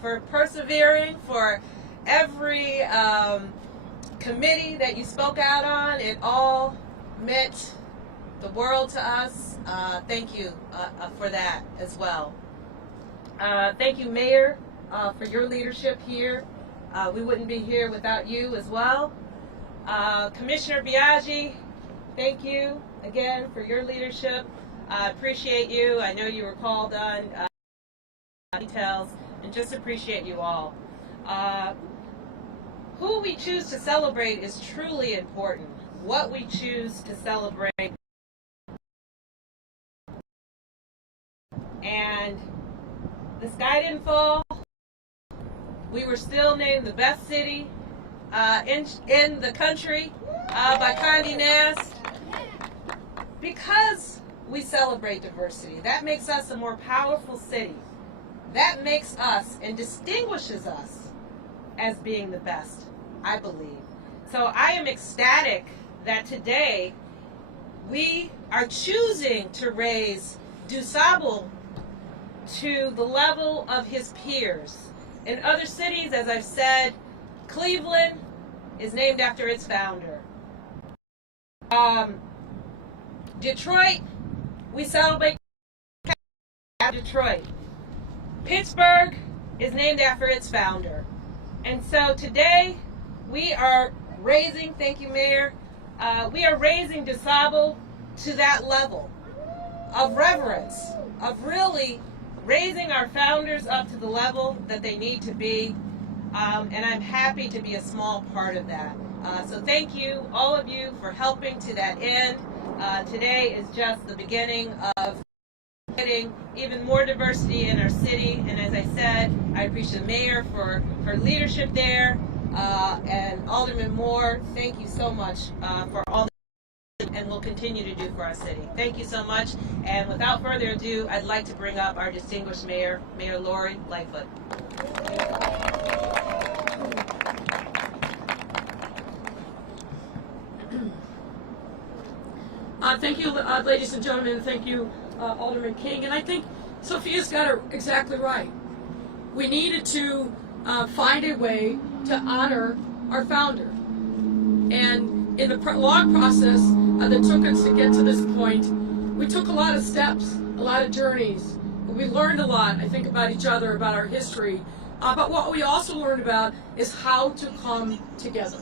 for persevering, for every committee that you spoke out on. It all meant the world to us. Thank you for that as well. Thank you, Mayor, for your leadership here. We wouldn't be here without you as well. Commissioner Biaggi, thank you again for your leadership. I appreciate you. I know you were called on details, and just appreciate you all. Who we choose to celebrate is truly important. What we choose to celebrate. And the sky didn't fall. We were still named the best city in the country by Condé Nast because we celebrate diversity. That makes us a more powerful city. That makes us and distinguishes us as being the best, I believe. So I am ecstatic that today we are choosing to raise DuSable to the level of his peers. In other cities, as I've said, Cleveland is named after its founder. Detroit, we celebrate Detroit. Pittsburgh is named after its founder. And so today we are raising, thank you, Mayor, we are raising DuSable to that level of reverence, of really raising our founders up to the level that they need to be. And I'm happy to be a small part of that. So thank you, all of you, for helping to that end. Today is just the beginning of getting even more diversity in our city. And as I said, I appreciate the mayor for her leadership there. And Alderman Moore, thank you so much for all that and will continue to do for our city. Thank you so much. And without further ado, I'd like to bring up our distinguished mayor, Mayor Lori Lightfoot. Thank you, ladies and gentlemen. Thank you, Alderman King. And I think Sophia's got it exactly right. We needed to find a way to honor our founder. And in the long process that took us to get to this point, we took a lot of steps, a lot of journeys. We learned a lot, I think, about each other, about our history. But what we also learned about is how to come together.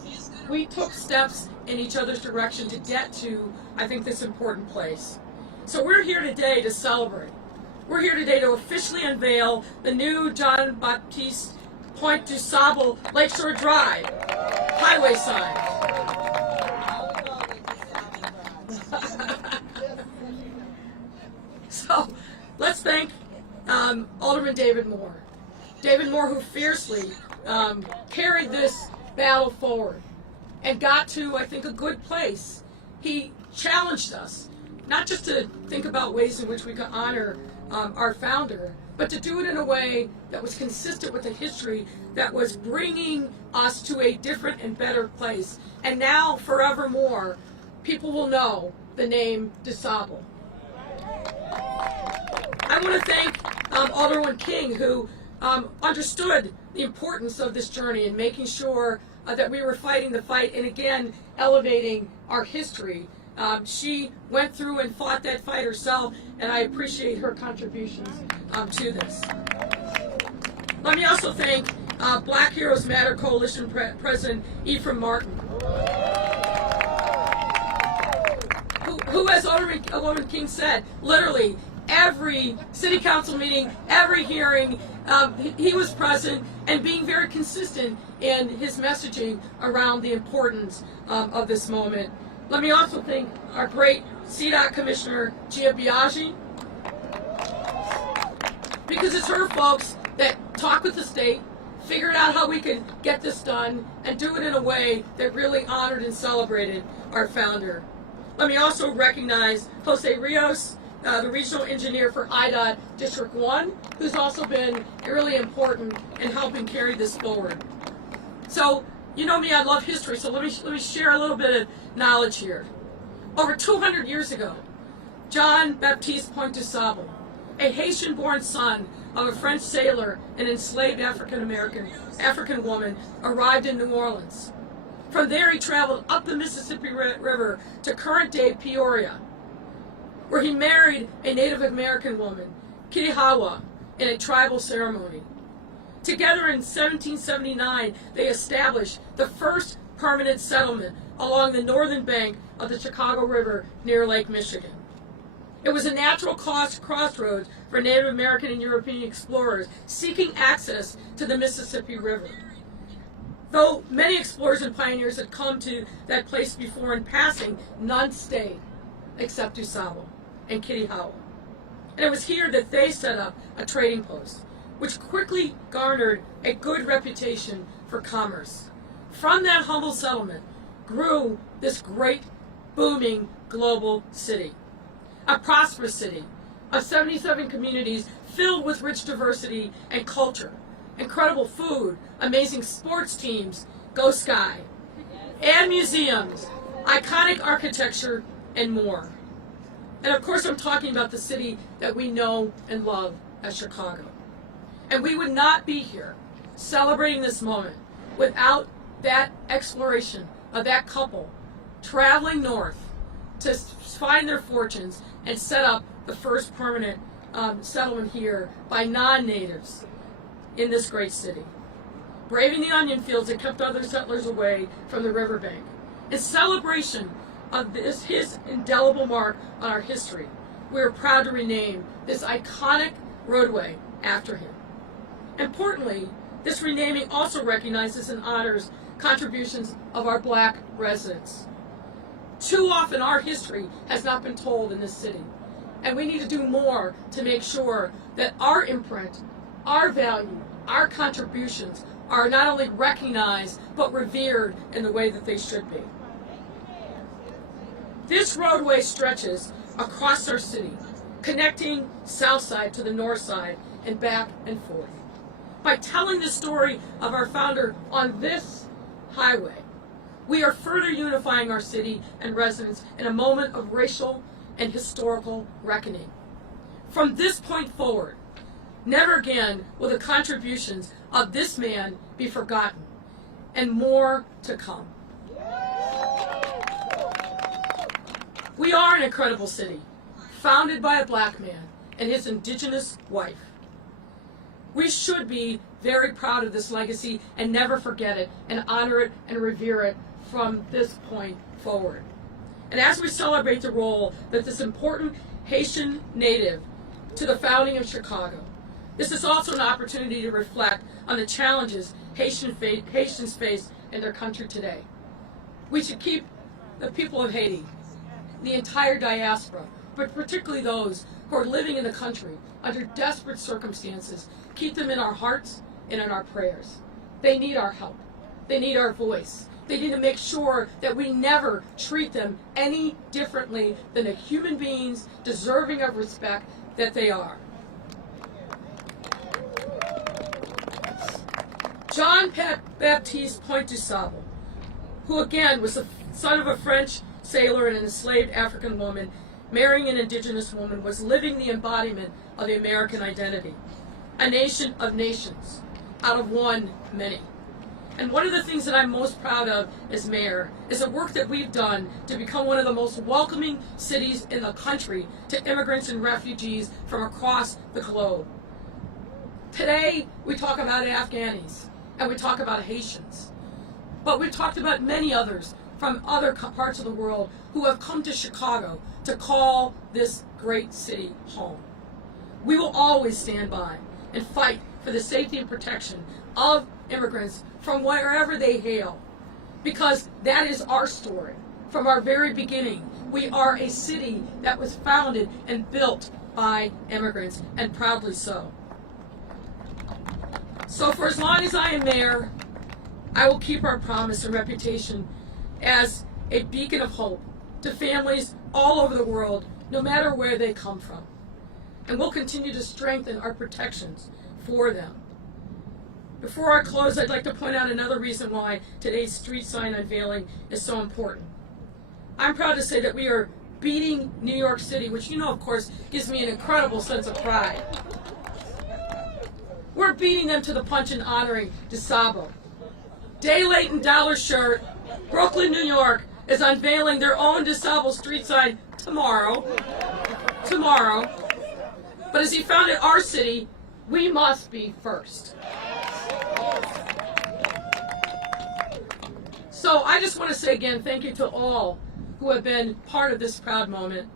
We took steps in each other's direction to get to, I think, this important place. So we're here today to celebrate. We're here today to officially unveil the new Jean-Baptiste Pointe DuSable Lakeshore Drive highway sign. So let's thank Alderman David Moore. David Moore, who fiercely carried this battle forward and got to, I think, a good place. He challenged us, not just to think about ways in which we could honor our founder, but to do it in a way that was consistent with the history that was bringing us to a different and better place. And now, forevermore, people will know the name DuSable. I want to thank Alderman King, who understood the importance of this journey and making sure that we were fighting the fight and, again, elevating our history. She went through and fought that fight herself, and I appreciate her contributions to this. Let me also thank Black Heroes Matter Coalition President Ephraim Martin, who, as Alderman King said, literally every city council meeting, every hearing, he was present and being very consistent in his messaging around the importance of this moment. Let me also thank our great CDOT Commissioner, Gia Biaggi, because it's her folks that talked with the state, figured out how we could get this done, and do it in a way that really honored and celebrated our founder. Let me also recognize Jose Rios, the regional engineer for IDOT District 1, who's also been really important in helping carry this forward. So, you know me, I love history, so let me share a little bit of knowledge here. Over 200 years ago, Jean-Baptiste Pointe DuSable a Haitian-born son of a French sailor and enslaved African woman, arrived in New Orleans. From there, he traveled up the Mississippi River to current-day Peoria, where he married a Native American woman, Kittihawa, in a tribal ceremony. Together in 1779, they established the first permanent settlement along the northern bank of the Chicago River near Lake Michigan. It was a natural crossroads for Native American and European explorers seeking access to the Mississippi River. Though many explorers and pioneers had come to that place before in passing, none stayed except DuSable and Kittihawa. And it was here that they set up a trading post, which quickly garnered a good reputation for commerce. From that humble settlement grew this great, booming global city, a prosperous city of 77 communities filled with rich diversity and culture, incredible food, amazing sports teams, Go Sky, and museums, iconic architecture, and more. And of course, I'm talking about the city that we know and love as Chicago. And we would not be here celebrating this moment without that exploration of that couple traveling north to find their fortunes and set up the first permanent settlement here by non-natives in this great city. Braving the onion fields that kept other settlers away from the riverbank. In celebration of his indelible mark on our history, we are proud to rename this iconic roadway after him. Importantly, this renaming also recognizes and honors contributions of our black residents. Too often our history has not been told in this city, and we need to do more to make sure that our imprint, our value, our contributions are not only recognized but revered in the way that they should be. This roadway stretches across our city, connecting south side to the north side and back and forth. By telling the story of our founder on this highway, we are further unifying our city and residents in a moment of racial and historical reckoning. From this point forward, never again will the contributions of this man be forgotten, and more to come. We are an incredible city, founded by a black man and his indigenous wife. We should be very proud of this legacy and never forget it and honor it and revere it from this point forward. And as we celebrate the role that this important Haitian native to the founding of Chicago, this is also an opportunity to reflect on the challenges Haitians face in their country today. We should keep the people of Haiti, the entire diaspora, but particularly those who are living in the country under desperate circumstances, keep them in our hearts and in our prayers. They need our help. They need our voice. They need to make sure that we never treat them any differently than the human beings deserving of respect that they are. Jean-Baptiste Pointe DuSable, who again was the son of a French sailor and an enslaved African woman, marrying an indigenous woman, was living the embodiment of the American identity. A nation of nations, out of one, many. And one of the things that I'm most proud of as mayor is the work that we've done to become one of the most welcoming cities in the country to immigrants and refugees from across the globe. Today, we talk about Afghanis, and we talk about Haitians. But we've talked about many others from other parts of the world who have come to Chicago to call this great city home. We will always stand by and fight for the safety and protection of immigrants from wherever they hail, because that is our story. From our very beginning, we are a city that was founded and built by immigrants, and proudly so. So for as long as I am mayor, I will keep our promise and reputation as a beacon of hope to families all over the world, no matter where they come from. And we'll continue to strengthen our protections for them. Before I close, I'd like to point out another reason why today's street sign unveiling is so important. I'm proud to say that we are beating New York City, which of course, gives me an incredible sense of pride. We're beating them to the punch and honoring DuSable. Day Late and Dollar Shirt, Brooklyn, New York, is unveiling their own DuSable street sign tomorrow. But as he founded our city, we must be first. So I just want to say again, thank you to all who have been part of this proud moment.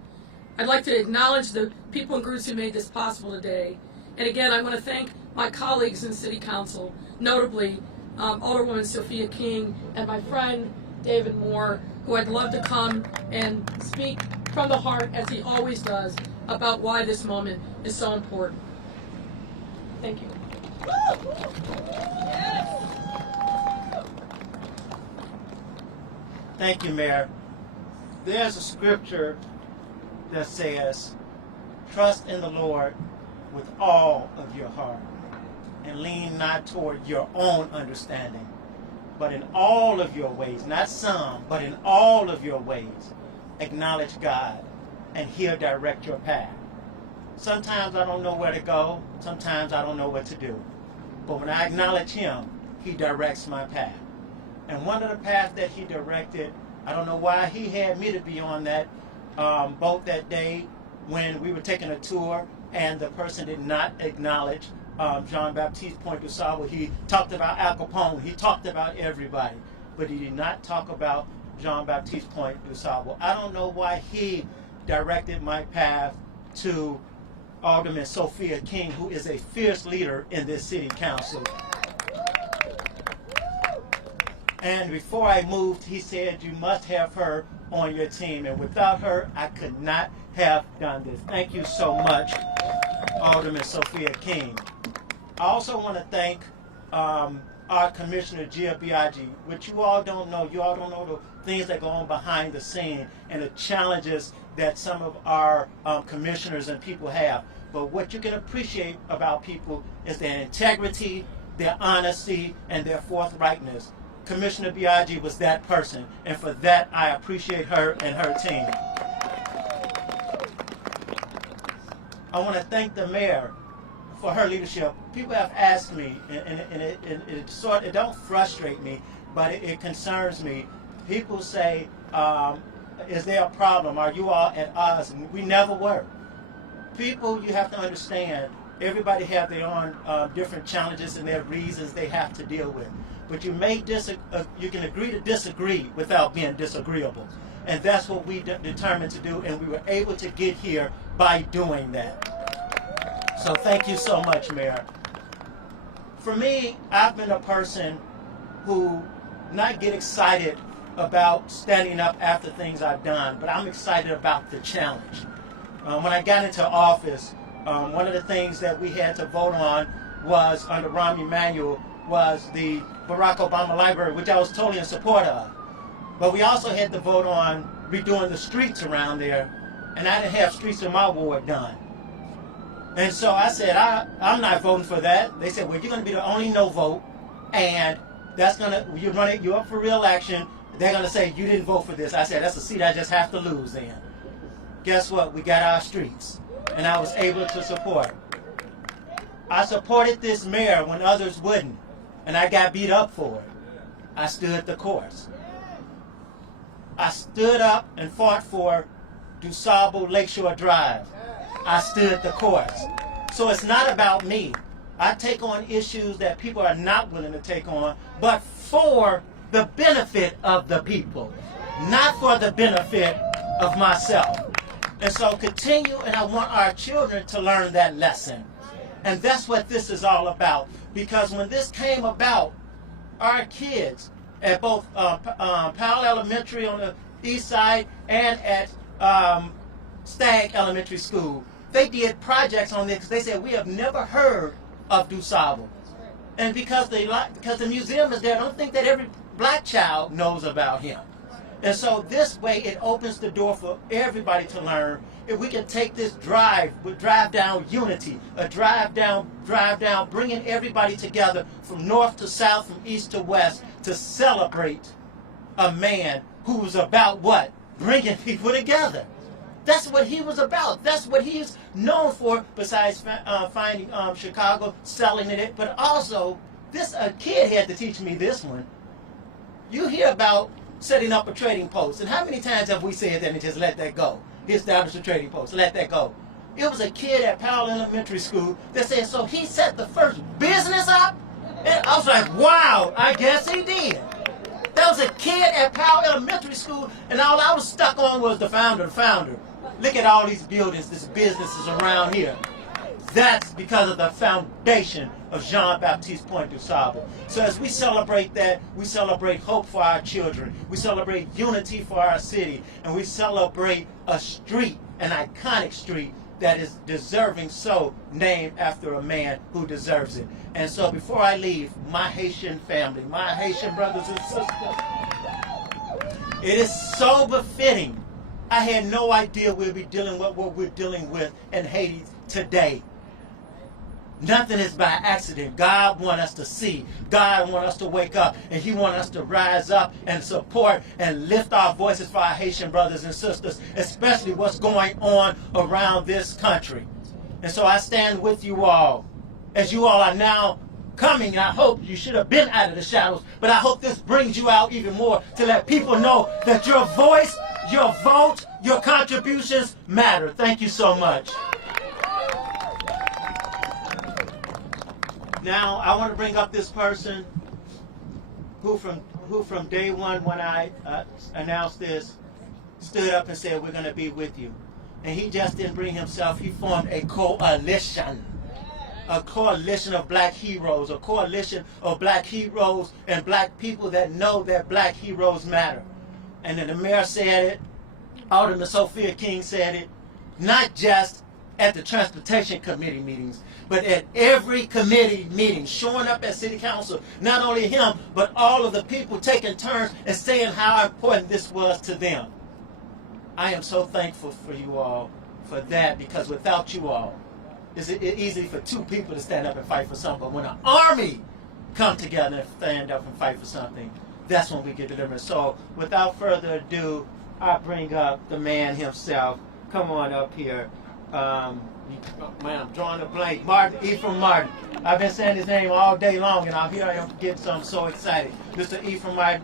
I'd like to acknowledge the people and groups who made this possible today. And again, I want to thank my colleagues in City Council, notably Alderwoman Sophia King and my friend David Moore, who I'd love to come and speak from the heart, as he always does, about why this moment is so important. Thank you. Thank you, Mayor. There's a scripture that says, trust in the Lord with all of your heart and lean not toward your own understanding, but in all of your ways, not some, but in all of your ways, acknowledge God, and He'll direct your path. Sometimes I don't know where to go. Sometimes I don't know what to do. But when I acknowledge Him, He directs my path. And one of the paths that He directed, I don't know why He had me to be on that boat that day when we were taking a tour, and the person did not acknowledge Jean-Baptiste Pointe DuSable. He talked about Al Capone. He talked about everybody. But he did not talk about Jean-Baptiste Pointe DuSable. I don't know why he directed my path to Alderman Sophia King, who is a fierce leader in this city council. And before I moved, he said, you must have her on your team. And without her, I could not have done this. Thank you so much, Alderman Sophia King. I also want to thank our Commissioner, Gia Biaggi, which you all don't know. You all don't know the things that go on behind the scene and the challenges that some of our commissioners and people have. But what you can appreciate about people is their integrity, their honesty, and their forthrightness. Commissioner Biaggi was that person, and for that I appreciate her and her team. I want to thank the mayor for her leadership. People have asked me, and it don't frustrate me, but it concerns me. People say, is there a problem? Are you all at odds? And we never were. People, you have to understand, everybody have their own different challenges and their reasons they have to deal with. But you you can agree to disagree without being disagreeable. And that's what we determined to do, and we were able to get here by doing that. So thank you so much, Mayor. For me, I've been a person who not get excited about standing up after things I've done, but I'm excited about the challenge. When I got into office, one of the things that we had to vote on was, under Rahm Emanuel, was the Barack Obama Library, which I was totally in support of. But we also had to vote on redoing the streets around there, and I didn't have streets in my ward done. And so I said, I'm not voting for that. They said, well, you're going to be the only no vote, and that's going to, you're up for re-election. They're going to say, you didn't vote for this. I said, that's a seat I just have to lose then. Guess what? We got our streets, and I was able to support. I supported this mayor when others wouldn't, and I got beat up for it. I stood the course. I stood up and fought for DuSable Lakeshore Drive. I stood the course. So it's not about me. I take on issues that people are not willing to take on, but for the benefit of the people, not for the benefit of myself. And so continue, and I want our children to learn that lesson. And that's what this is all about. Because when this came about, our kids at both Powell Elementary on the east side and at Stagg Elementary School, they did projects on this because they said, we have never heard of DuSable. And because the museum is there, I don't think that every black child knows about him. And so this way it opens the door for everybody to learn. If we can take this drive down unity, a drive down, bringing everybody together from north to south, from east to west, to celebrate a man who's about what? Bringing people together. That's what he was about. That's what he's known for, besides finding Chicago, selling it. But also, a kid had to teach me this one. You hear about setting up a trading post. And how many times have we said that and just let that go? He established a trading post. Let that go. It was a kid at Powell Elementary School that said, so he set the first business up? And I was like, wow, I guess he did. There was a kid at Powell Elementary School, and all I was stuck on was the founder. Look at all these buildings, these businesses around here. That's because of the foundation of Jean-Baptiste Pointe DuSable. So as we celebrate that, we celebrate hope for our children. We celebrate unity for our city. And we celebrate a street, an iconic street, that is deserving so named after a man who deserves it. And so before I leave, my Haitian family, my Haitian brothers and sisters, it is so befitting. I had no idea we'd be dealing with what we're dealing with in Haiti today. Nothing is by accident. God wants us to see. God wants us to wake up. And he wants us to rise up and support and lift our voices for our Haitian brothers and sisters, especially what's going on around this country. And so I stand with you all. As you all are now coming, I hope you should have been out of the shadows, but I hope this brings you out even more to let people know that your voice, your vote, your contributions matter. Thank you so much. Now, I want to bring up this person who from day one when I announced this, stood up and said, we're going to be with you. And he just didn't bring himself. He formed a coalition of black heroes, a coalition of black heroes and black people that know that black heroes matter. And then the mayor said it, Alderman Sophia King said it, not just at the Transportation Committee meetings, but at every committee meeting, showing up at City Council, not only him, but all of the people taking turns and saying how important this was to them. I am so thankful for you all for that, because without you all, it's easy for two people to stand up and fight for something, but when an army come together and stand up and fight for something, that's when we get deliverance. So without further ado, I bring up the man himself. Come on up here. Man, I'm drawing a blank. Ephraim Martin. I've been saying his name all day long, and I'm here. I'm getting so excited. Mr. Ephraim Martin,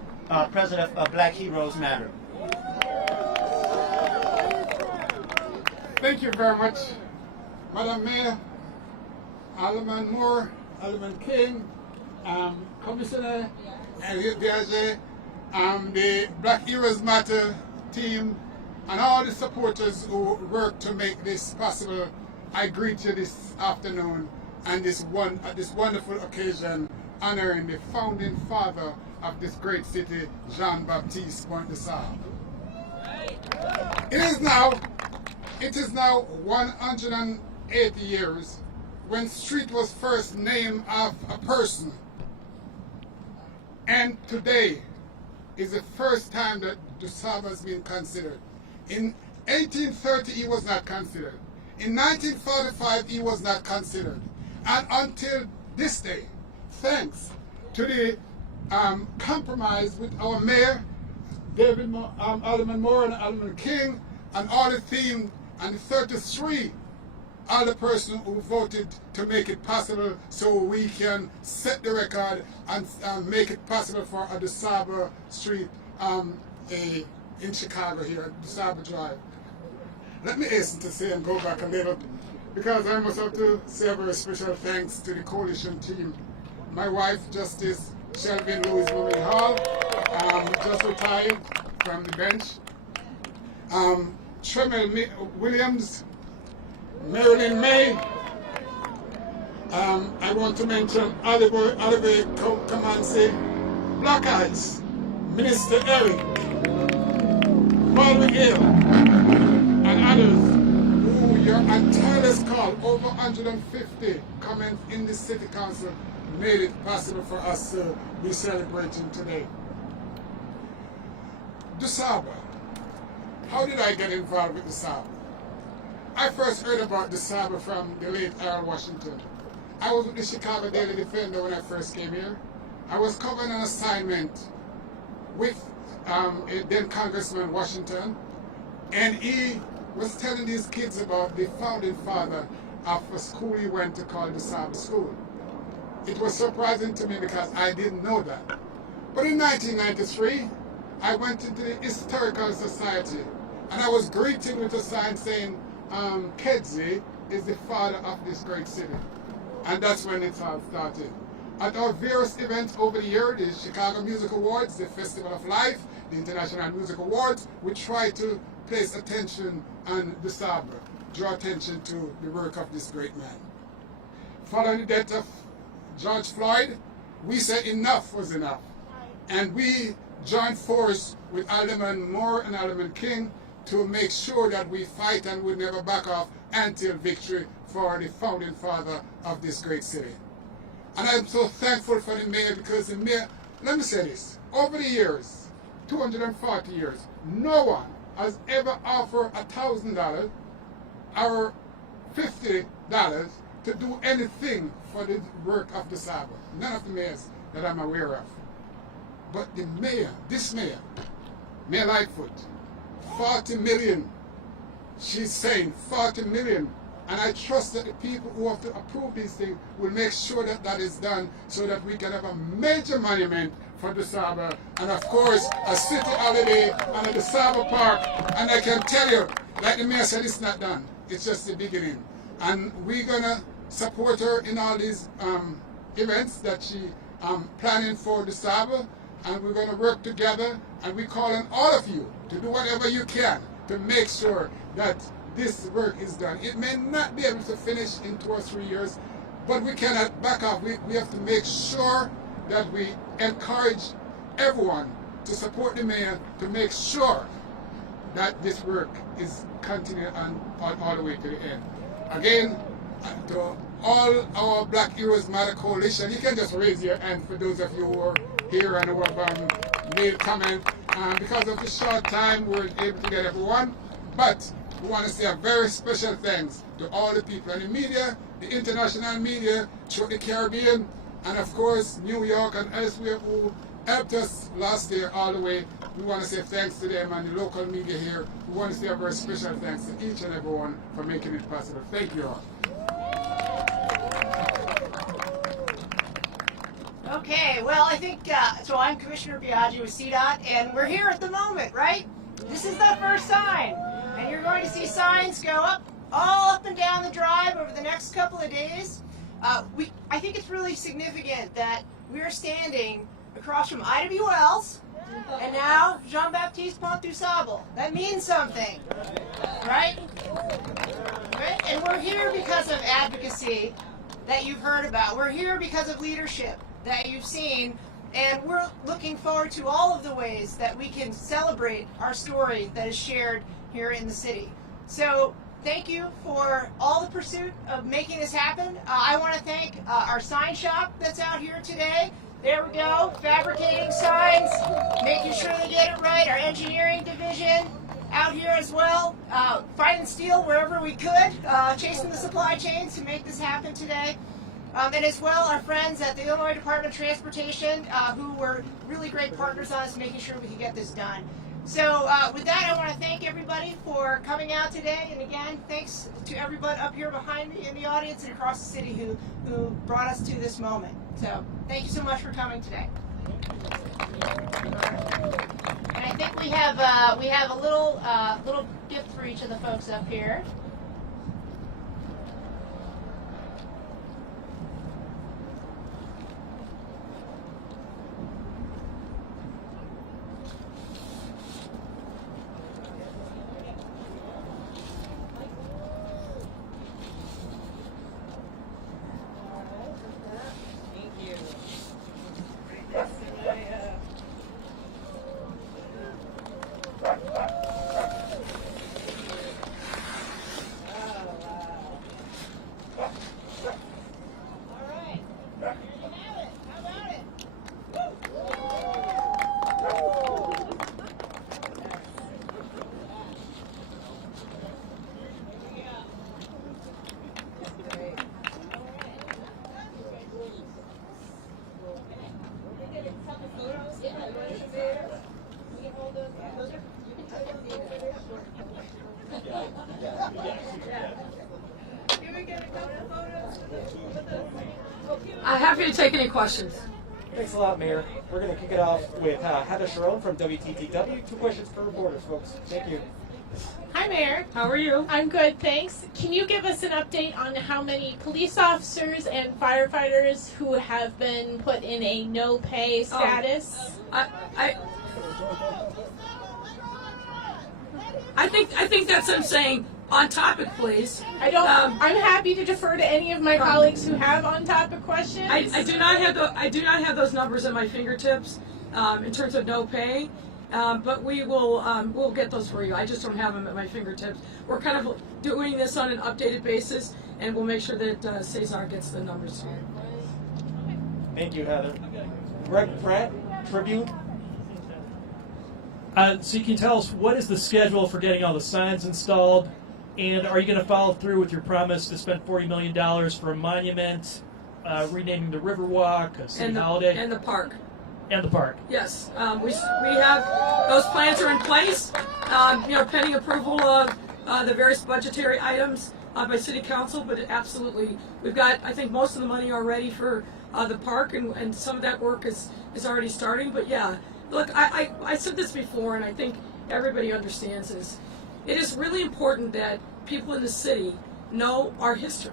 president of Black Heroes Matter. Thank you very much, Madam Mayor, Alderman Moore, Alderman King, Commissioner Diage, the Black Heroes Matter team, and all the supporters who work to make this possible. I greet you this afternoon and this wonderful occasion, honoring the founding father of this great city, Jean-Baptiste Pointe DuSable. It is now 180 years when street was first named after a person, and today is the first time that DuSable has been considered. In 1830, he was not considered. In 1945, he was not considered. And until this day, thanks to the compromise with our mayor, Alderman Moore and Alderman King, and all the team, and the 33 other persons who voted to make it possible so we can set the record and make it possible for a DuSable Street in Chicago here at DuSable Drive. Let me hasten to say and go back a little, because I must have to say a very special thanks to the coalition team. My wife, Justice Shelvin Louise Women Hall, just retired from the bench. Tremel Williams, Marilyn May. I want to mention Oliver Comansi, Black Eyes, Minister Eric, Paul McGill, and others who your tireless call, over 150 comments in the City Council, made it possible for us to be celebrating today. DuSable. How did I get involved with DuSable? I first heard about DuSable from the late Earl Washington. I was with the Chicago Daily Defender when I first came here. I was covering an assignment with then Congressman Washington, and he was telling these kids about the founding father of a school he went to called DuSable School. It was surprising to me because I didn't know that. But in 1993, I went into the Historical Society and I was greeted with a sign saying, Kedzie is the father of this great city. And that's when it all started. At our various events over the year, the Chicago Music Awards, the Festival of Life, the International Music Awards, we try to place attention on DuSable, draw attention to the work of this great man. Following the death of George Floyd, we said enough was enough. And we joined force with Alderman Moore and Alderman King to make sure that we fight and we never back off until victory for the founding father of this great city. And I'm so thankful for the mayor because the mayor, let me say this, over the years, 240 years, no one has ever offered $1,000 or $50 to do anything for the work of DuSable. None of the mayors that I'm aware of. But the mayor, this mayor, Mayor Lightfoot, 40 million, she's saying 40 million. And I trust that the people who have to approve these things will make sure that that is done so that we can have a major monument for DuSable and of course a city holiday and a DuSable Park. And I can tell you, like the mayor said, it's not done. It's just the beginning. And we're going to support her in all these events that she planning for DuSable. And we're going to work together, and we call on all of you to do whatever you can to make sure that this work is done. It may not be able to finish in 2 or 3 years, but we cannot back off. We have to make sure that we encourage everyone to support the mayor to make sure that this work is continuing on all the way to the end. Again, to all our Black Heroes Matter Coalition, you can just raise your hand for those of you who are here and who have made comment. Because of the short time, we weren't able to get everyone, but we want to say a very special thanks to all the people in the media, the international media, throughout the Caribbean, and of course New York and elsewhere who helped us last year all the way. We want to say thanks to them and the local media here. We want to say a very special thanks to each and everyone for making it possible. Thank you all. Okay, well, I think, so I'm Commissioner Biaggi with CDOT, and we're here at the moment, right? This is the first sign, and you're going to see signs go up, all up and down the drive over the next couple of days. I think it's really significant that we're standing across from Ida Wells, and now Jean-Baptiste Pointe DuSable. That means something, right? And we're here because of advocacy that you've heard about. We're here because of leadership that you've seen, and we're looking forward to all of the ways that we can celebrate our story that is shared here in the city. So thank you for all the pursuit of making this happen. I want to thank our sign shop that's out here today. There we go, fabricating signs, making sure they get it right. Our engineering division out here as well, finding steel wherever we could, chasing the supply chains to make this happen today. And as well, our friends at the Illinois Department of Transportation, who were really great partners on us, making sure we could get this done. So with that, I want to thank everybody for coming out today. And again, thanks to everyone up here behind me in the audience and across the city who brought us to this moment. So thank you so much for coming today. And I think we have a little gift for each of the folks up here. I'm happy to take any questions. Thanks a lot, Mayor. We're going to kick it off with Heather Sharon from WTTW. 2 questions per reporters, folks. Thank you. Hi, Mayor. How are you? I'm good, thanks. Can you give us an update on how many police officers and firefighters who have been put in a no-pay status? I think that's him saying on topic, please. I'm happy to defer to any of my colleagues who have on-topic questions. I do not have those numbers at my fingertips in terms of no pay, but we'll get those for you. I just don't have them at my fingertips. We're kind of doing this on an updated basis, and we'll make sure that Cesar gets the numbers to you. Thank you, Heather. Greg Pratt, Tribune. So you can tell us, what is the schedule for getting all the signs installed? And are you going to follow through with your promise to spend $40 million for a monument, renaming the Riverwalk, a city holiday? And the park. And the park. Yes. We have, those plans are in place, pending approval of the various budgetary items by City Council, but absolutely, we've got, I think, most of the money already for the park, and some of that work is already starting. But yeah, look, I said this before, and I think everybody understands this. It is really important that people in the city know our history.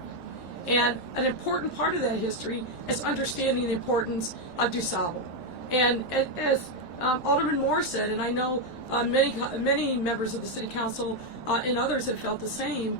And an important part of that history is understanding the importance of DuSable. And as Alderman Moore said, and I know many members of the City Council and others have felt the same,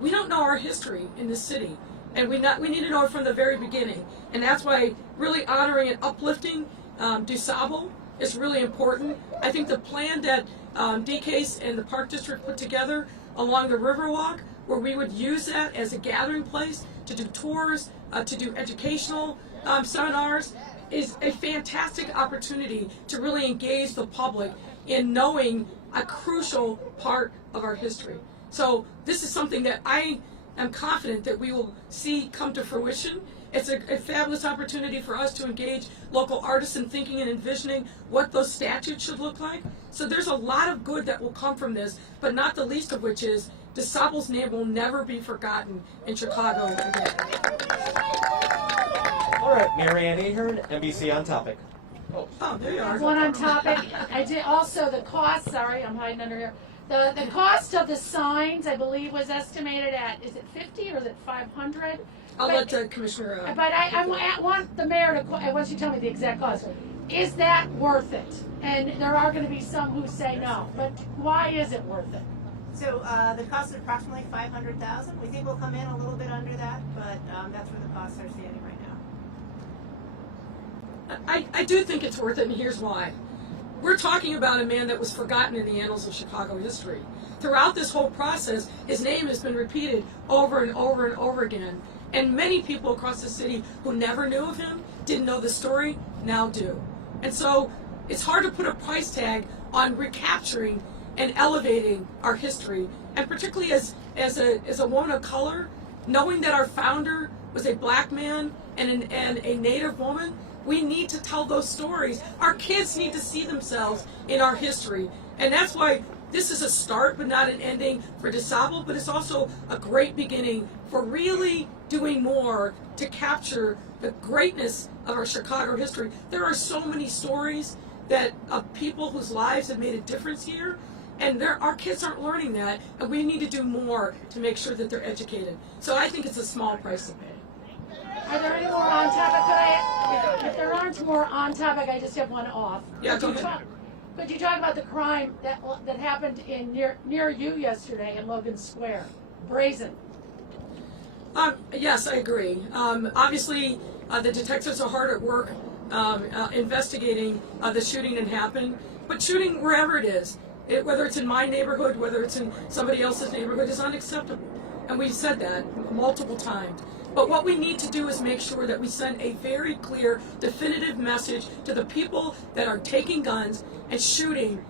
we don't know our history in this city. And we need to know it from the very beginning. And that's why really honoring and uplifting DuSable is really important. I think the plan that DCASE and the Park District put together along the Riverwalk, where we would use that as a gathering place to do tours, to do educational seminars, is a fantastic opportunity to really engage the public in knowing a crucial part of our history. So this is something that I am confident that we will see come to fruition. It's a fabulous opportunity for us to engage local artists in thinking and envisioning what those statutes should look like. So there's a lot of good that will come from this, but not the least of which is DuSable's name will never be forgotten in Chicago again. All right, Mary Ann Ahern, NBC On Topic. Oh, there you are. One on topic. I did also the cost. Sorry, I'm hiding under here. The cost of the signs, I believe, was estimated at, is it 50 or is it 500? I'll let the commissioner. But I want the mayor to. I want you to tell me the exact cost. Is that worth it? And there are going to be some who say no. But why is it worth it? So the cost is approximately $500,000. We think we'll come in a little bit under that, but that's where the costs are standing right now. I do think it's worth it, and here's why. We're talking about a man that was forgotten in the annals of Chicago history. Throughout this whole process, his name has been repeated over and over and over again. And many people across the city who never knew of him, didn't know the story, now do. And so it's hard to put a price tag on recapturing and elevating our history. And particularly as a woman of color, knowing that our founder was a black man and a Native woman, we need to tell those stories. Our kids need to see themselves in our history. And that's why this is a start but not an ending for DuSable, but it's also a great beginning for really doing more to capture the greatness of our Chicago history. There are so many stories of people whose lives have made a difference here, and our kids aren't learning that, and we need to do more to make sure that they're educated. So I think it's a small price to pay. Are there any more on topic? If there aren't more on topic, I just have one off. Yeah, go ahead. Could you talk about the crime that happened near you yesterday in Logan Square? Brazen. Yes, I agree. Obviously, the detectives are hard at work investigating the shooting that happened. But shooting wherever it is, whether it's in my neighborhood, whether it's in somebody else's neighborhood, is unacceptable. And we've said that multiple times. But what we need to do is make sure that we send a very clear, definitive message to the people that are taking guns and shooting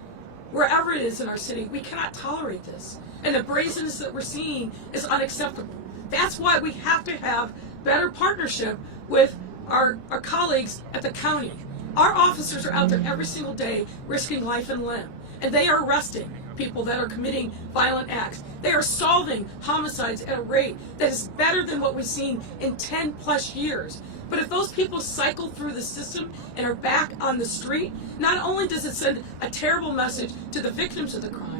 wherever it is in our city. We cannot tolerate this. And the brazenness that we're seeing is unacceptable. That's why we have to have better partnership with our colleagues at the county. Our officers are out there every single day risking life and limb. And they are arresting people that are committing violent acts. They are solving homicides at a rate that is better than what we've seen in 10 plus years. But if those people cycle through the system and are back on the street, not only does it send a terrible message to the victims of the crime,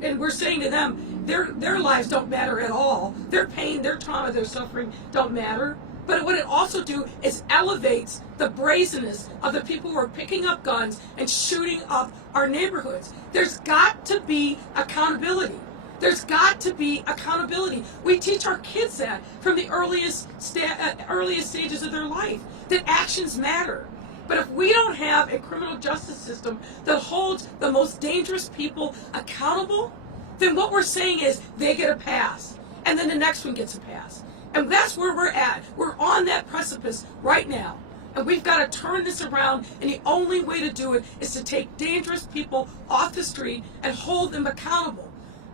and we're saying to them, their lives don't matter at all. Their pain, their trauma, their suffering don't matter. But what it also do is elevates the brazenness of the people who are picking up guns and shooting up our neighborhoods. There's got to be accountability. There's got to be accountability. We teach our kids that from the earliest stages of their life, that actions matter. But if we don't have a criminal justice system that holds the most dangerous people accountable, then what we're saying is they get a pass, and then the next one gets a pass. And that's where we're at. We're on that precipice right now. And we've got to turn this around, and the only way to do it is to take dangerous people off the street and hold them accountable.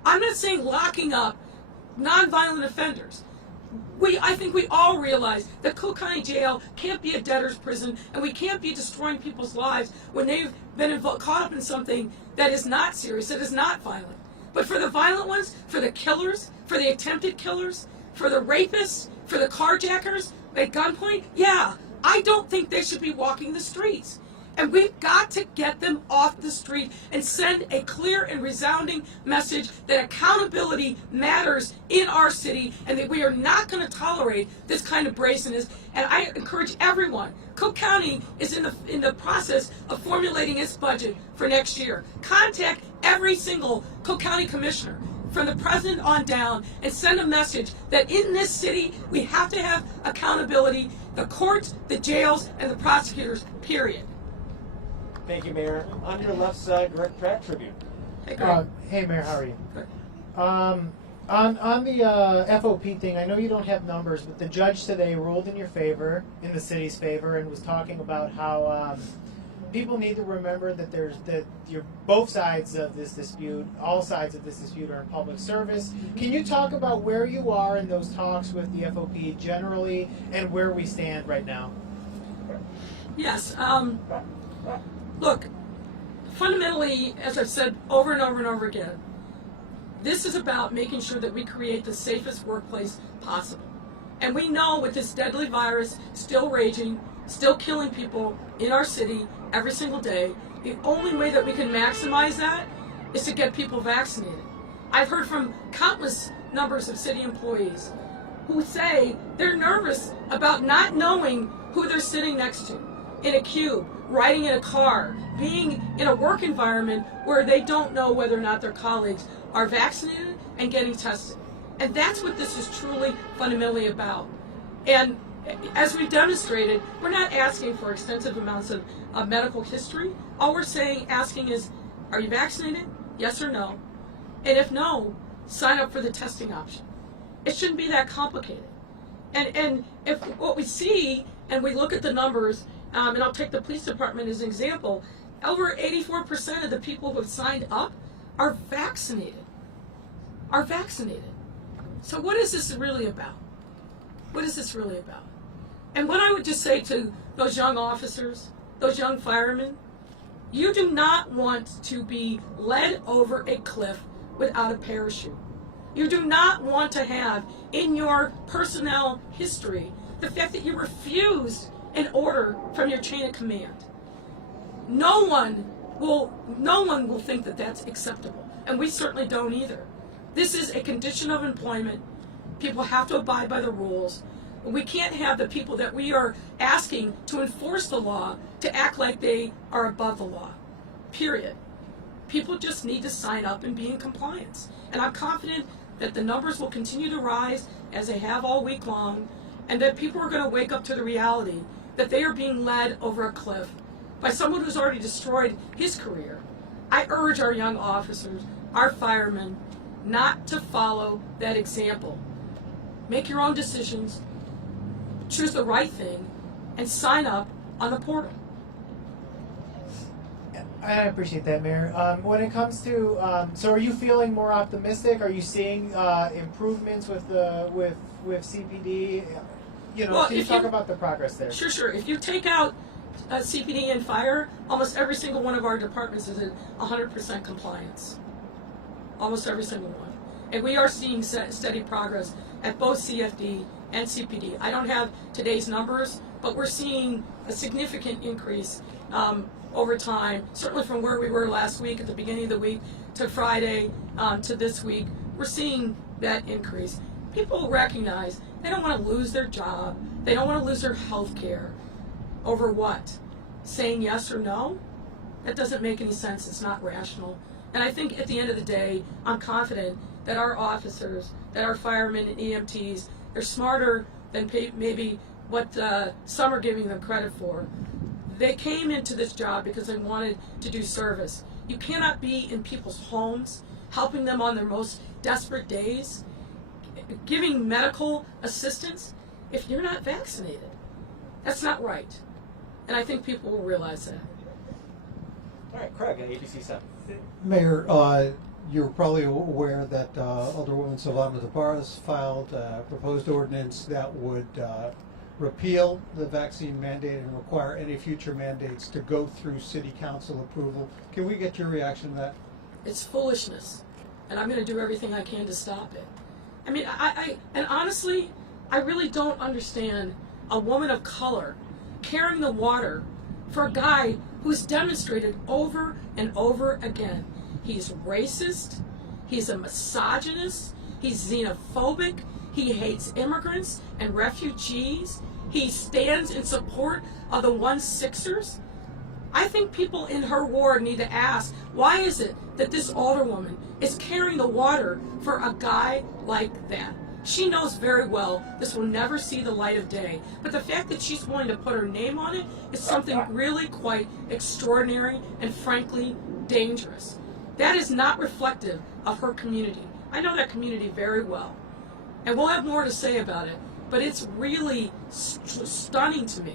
I'm not saying locking up nonviolent offenders. I think we all realize that Cook County Jail can't be a debtor's prison, and we can't be destroying people's lives when they've been caught up in something that is not serious, that is not violent. But for the violent ones, for the killers, for the attempted killers, for the rapists, for the carjackers at gunpoint, yeah, I don't think they should be walking the streets. And we've got to get them off the street and send a clear and resounding message that accountability matters in our city and that we are not going to tolerate this kind of brazenness. And I encourage everyone. Cook County is in the process of formulating its budget for next year. Contact every single Cook County commissioner, from the president on down, and send a message that in this city we have to have accountability, the courts, the jails, and the prosecutors, period. Thank you, Mayor. On your left side, Greg Pratt, Tribune. Hey, Greg. Hey, Mayor, how are you? Good. On the FOP thing, I know you don't have numbers, but the judge today ruled in your favor, in the city's favor, and was talking about how people need to remember that both sides of this dispute, all sides of this dispute, are in public service. Can you talk about where you are in those talks with the FOP generally, and where we stand right now? Yes. Look, fundamentally, as I've said over and over and over again, this is about making sure that we create the safest workplace possible. And we know with this deadly virus still raging, still killing people in our city every single day, the only way that we can maximize that is to get people vaccinated. I've heard from countless numbers of city employees who say they're nervous about not knowing who they're sitting next to in a cube, riding in a car, being in a work environment where they don't know whether or not their colleagues are vaccinated and getting tested. And that's what this is truly fundamentally about. And as we've demonstrated, we're not asking for extensive amounts of medical history. All we're asking is, are you vaccinated? Yes or no? And if no, sign up for the testing option. It shouldn't be that complicated. And if what we see, and we look at the numbers, and I'll take the police department as an example, over 84% of the people who have signed up are vaccinated. So what is this really about? What is this really about? And what I would just say to those young officers, those young firemen, you do not want to be led over a cliff without a parachute. You do not want to have in your personnel history the fact that you refused an order from your chain of command. No one will think that that's acceptable, and we certainly don't either. This is a condition of employment. People have to abide by the rules. We can't have the people that we are asking to enforce the law to act like they are above the law. Period. People just need to sign up and be in compliance. And I'm confident that the numbers will continue to rise as they have all week long, and that people are going to wake up to the reality that they are being led over a cliff by someone who's already destroyed his career. I urge our young officers, our firemen, not to follow that example. Make your own decisions, choose the right thing, and sign up on the portal. I appreciate that, Mayor. When it comes to, so are you feeling more optimistic? Are you seeing improvements with CPD? Well, can you talk about the progress there? Sure. If you take out CPD and fire, almost every single one of our departments is at 100% compliance. almost every single one. And we are seeing steady progress at both CFD and CPD. I don't have today's numbers, but we're seeing a significant increase over time, certainly from where we were last week at the beginning of the week to Friday to this week. We're seeing that increase. People recognize they don't want to lose their job. They don't want to lose their health care. Over what? Saying yes or no? That doesn't make any sense. It's not rational. And I think at the end of the day, I'm confident that our officers, that our firemen and EMTs, they're smarter than maybe what some are giving them credit for. They came into this job because they wanted to do service. You cannot be in people's homes, helping them on their most desperate days, giving medical assistance if you're not vaccinated. That's not right. And I think people will realize that. All right, Craig at ABC 7. Mayor, you're probably aware that Alderwoman Silvana Tabarez filed a proposed ordinance that would repeal the vaccine mandate and require any future mandates to go through city council approval. Can we get your reaction to that? It's foolishness, and I'm going to do everything I can to stop it. I mean, and honestly, I really don't understand a woman of color carrying the water for a guy who's demonstrated over and over again. He's racist, he's a misogynist, he's xenophobic, he hates immigrants and refugees, he stands in support of the 1-6ers. I think people in her ward need to ask, why is it that this alderwoman is carrying the water for a guy like that? She knows very well this will never see the light of day, but the fact that she's willing to put her name on it is something really quite extraordinary and frankly dangerous. That is not reflective of her community. I know that community very well, and we'll have more to say about it, but it's really stunning to me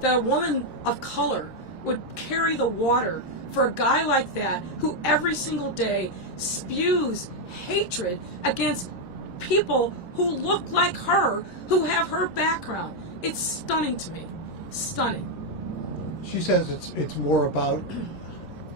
that a woman of color would carry the water for a guy like that who every single day spews hatred against people who look like her, who have her background. It's stunning to me. Stunning. She says it's more about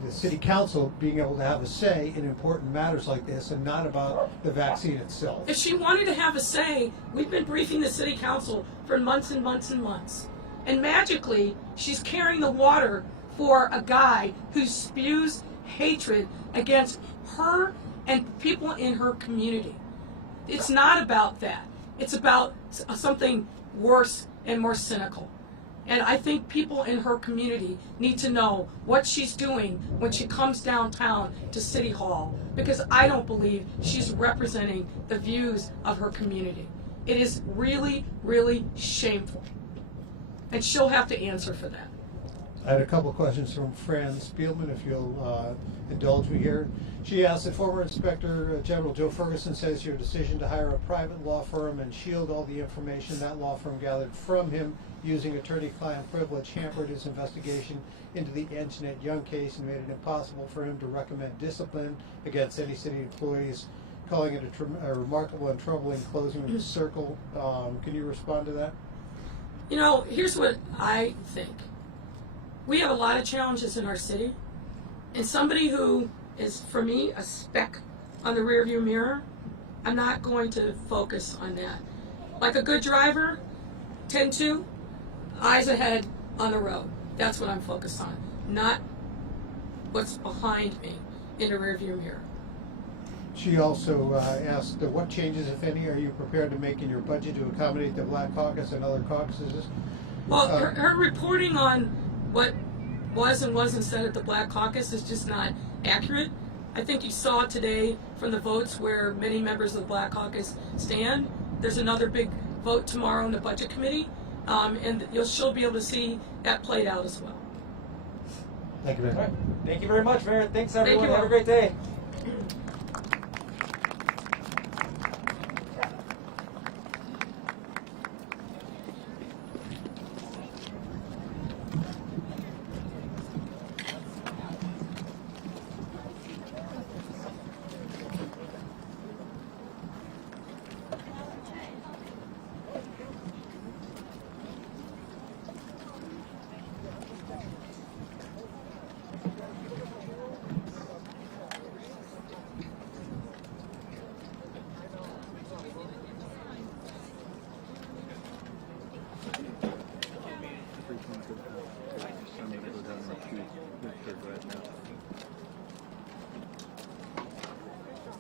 the city council being able to have a say in important matters like this and not about the vaccine itself. If she wanted to have a say, we've been briefing the city council for months and months and months. And magically, she's carrying the water for a guy who spews hatred against her and people in her community. It's not about that. It's about something worse and more cynical. And I think people in her community need to know what she's doing when she comes downtown to City Hall, because I don't believe she's representing the views of her community. It is really, really shameful. And she'll have to answer for that. I had a couple of questions from Fran Spielman, if you'll indulge me here. She asked that former Inspector General Joe Ferguson says your decision to hire a private law firm and shield all the information that law firm gathered from him using attorney-client privilege hampered his investigation into the Anjanette Young case and made it impossible for him to recommend discipline against any city employees, calling it a remarkable and troubling closing of the circle. Can you respond to that? You know, here's what I think. We have a lot of challenges in our city, and somebody who is, for me, a speck on the rearview mirror, I'm not going to focus on that. Like a good driver, 10-2, eyes ahead on the road. That's what I'm focused on, not what's behind me in the rearview mirror. She also asked, what changes, if any, are you prepared to make in your budget to accommodate the Black Caucus and other caucuses? Well, her reporting on what was and wasn't said at the Black Caucus is just not accurate. I think you saw today from the votes where many members of the Black Caucus stand. There's another big vote tomorrow in the Budget Committee, and she'll be able to see that played out as well. Thank you, Mayor. All right. Thank you very much, Mayor. Thanks, everyone. Thank you. Have a great day.